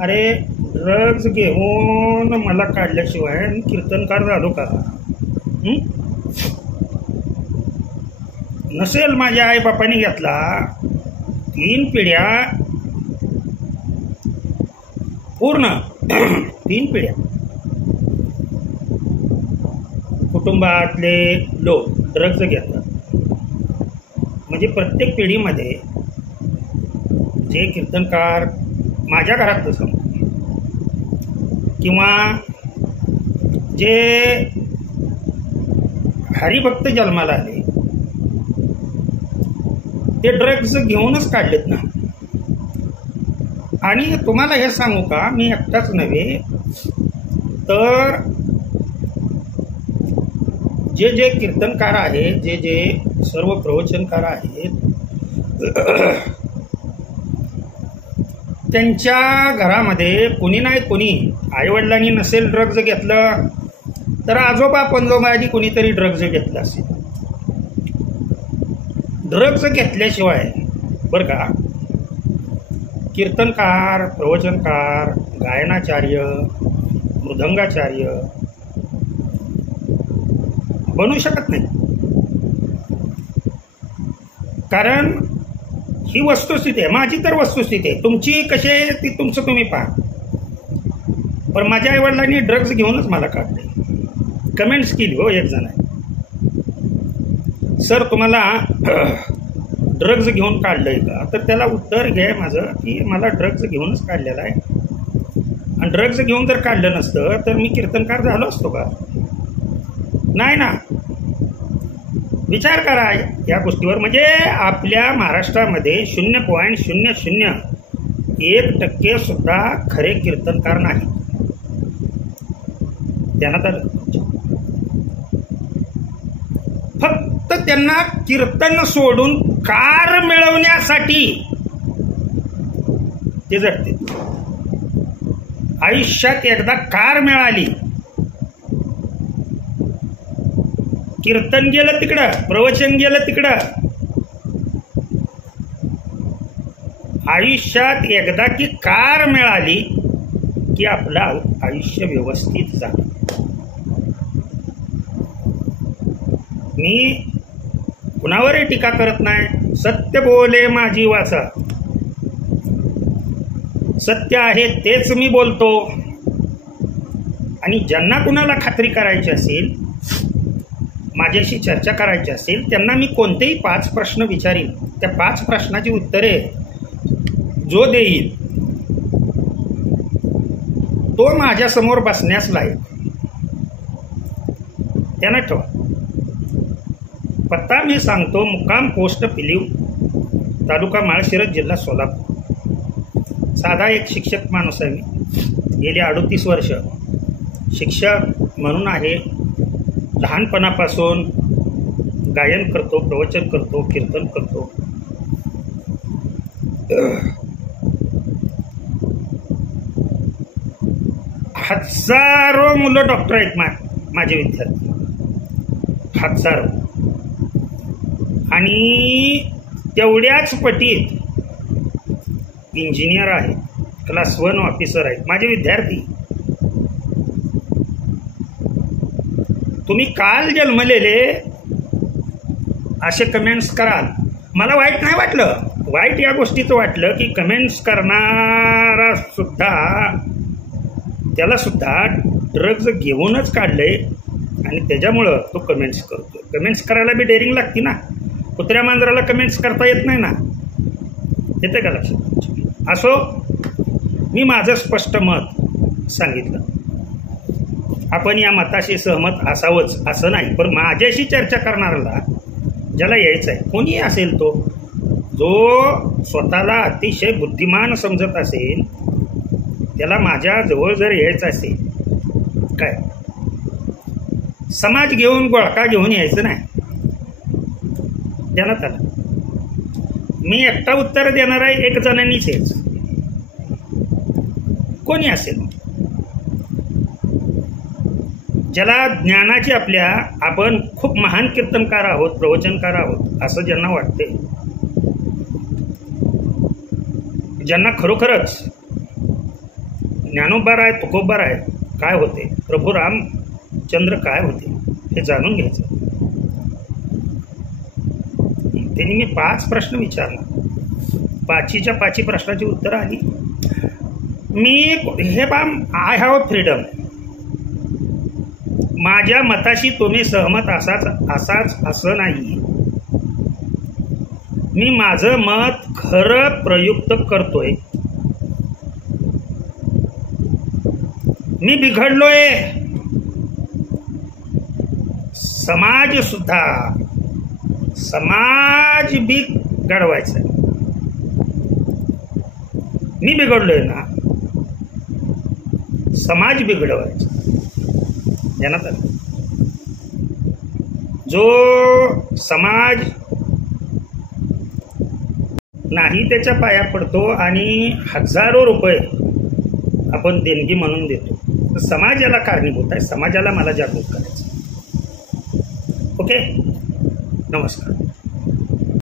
अरे ड्रग्ज घेऊन मला काढल्याशिवाय मी कीर्तनकार झालो का? नसेल माझ्या आईबापाने घेतला. 3 पिढ्या पूर्ण 3 पिढ्या कुटुंबातले लोक ड्रग्ज घेतात. म्हणजे प्रत्येक पिढीमध्ये जे कीर्तनकार माझ्या घरातलं समजा किंवा जे हरिभक्त जन्माला आले ते ड्रग्ज घेऊनच काढलेत ना. आणि तुम्हाला हे सांगू का, मी एकटाच नव्हे तर जे जे कीर्तनकार आहेत, जे जे सर्व प्रवचनकार आहेत, त्यांच्या घरामध्ये कोणी नाही कोणी, आईवडिलांनी नसेल ड्रग्ज घेतलं तर आजोबा पंजोबांनी कोणीतरी ड्रग्ज घेतलं असेल. ड्रग्ज घेतल्याशिवाय बरं का कीर्तनकार, प्रवचनकार, गायनाचार्य, मृदंगाचार्य बनू शकत नाही. कारण ही वस्तुस्थिती आहे, माझी तर वस्तुस्थिती आहे. तुमची कशी आहे ती तुमचं तुम्ही पहा. पण माझ्या आईवडिलांनी ड्रग्ज घेऊनच मला काढले. कमेंट्स केली हो एक जण आहे, सर तुम्हाला ड्रग्ज घेऊन काढलंय का? तर त्याला उत्तर घ्या माझं की मला ड्रग्ज घेऊनच काढलेला आहे. आणि ड्रग्ज घेऊन जर काढलं नसतं तर मी कीर्तनकार झालो असतो का? नाही ना. विचार करा या गोष्टीवर. म्हणजे आपल्या महाराष्ट्रामध्ये 0.0001% सुद्धा खरे कीर्तनकार नाही. त्यांना तर फक्त त्यांना कीर्तन सोडून कार मिळवण्यासाठी ते जगते. आयुष्यात एकदा कार मिळाली, कीर्तन गेलं तिकडं, प्रवचन गेलं तिकडं. आयुष्यात एकदा की कार मिळाली की आपलं आयुष्य व्यवस्थित झालं. मी कुणावरही टीका करत नाही. सत्य बोले माझी वाचा, सत्य आहे तेच मी बोलतो. आणि ज्यांना कुणाला खात्री करायची असेल, माझ्याशी चर्चा करायची असेल, त्यांना मी कोणतेही 5 प्रश्न विचारीन. त्या 5 प्रश्नाची उत्तरे जो देईल तो माझ्यासमोर बसण्यास लायक. त्यांना ठेवा. पत्ता मी सांगतो, मुक्काम पोस्ट पिलीव, तालुका माळशिरस, जिल्हा सोलापूर. साधा एक शिक्षक माणूस आहे मी. गेली 38 वर्ष शिक्षक म्हणून आहे. लहानपणापासून गायन करतो, प्रवचन करतो, कीर्तन करतो. हजारो मुलं डॉक्टर आहेत माझे विद्यार्थी, हजारो. आणि तेवढ्याच पटीत इंजिनियर आहेत, क्लास 1 ऑफिसर आहेत माझे विद्यार्थी. तुम्ही काल जन्मलेले असे कमेंट्स कराल, मला वाईट नाही वाटलं. वाईट या गोष्टीचं वाटलं की कमेंट्स करणारा सुद्धा, त्याला सुद्धा ड्रग्ज घेऊनच काढलंय आणि त्याच्यामुळं तो कमेंट्स करतो. कमेंट्स करायला बी डेअरिंग लागते ना. कुत्र्या मांजराला कमेंट्स करता येत नाही ना. येते का लक्षात? असो, मी माझं स्पष्ट मत सांगितलं. आपण या मताशी सहमत असावंच असं नाही, पण माझ्याशी चर्चा करणाऱ्याला ज्याला यायचं आहे, कोणी असेल तो, जो स्वतःला अतिशय बुद्धिमान समजत असेल, त्याला माझ्या जवळ जर यायचं असेल, काय समाज घेऊन गोळका घेऊन यायचं नाही. देण्यात आलं. मी एकटा उत्तर देणार आहे, 1 जणांनीच यायचं. कोणी असेल ज्याला ज्ञानाची, आपल्या आपण खूप महान कीर्तनकार आहोत, प्रवचनकार आहोत असं ज्यांना वाटते, ज्यांना खरोखरच ज्ञानोबा राय तुकोबा राय काय होते, प्रभू रामचंद्र काय होते हे जाणून घ्यायचं. त्यांनी मी 5 प्रश्न विचारला, 5च्या 5 प्रश्नाची उत्तरं आली. मी हे आय हॅव फ्रीडम. माझ्या मताशी तुम्ही सहमत असाच असं नाही. मी माझं मत खरं प्रयुक्त करतोय. मी बिघडलोय, समाज बिघडवायचा. मी बिघडलोय ना, समाज बिघडवायचा. ध्यानात आलं. जो समाज नाही त्याच्या पाया पडतो आणि हजारो रुपये आपण देणगी म्हणून देतो. तर समाजाला कारणीभूत आहे. समाजाला मला जागरूक करायचं. ओके, नमस्कार.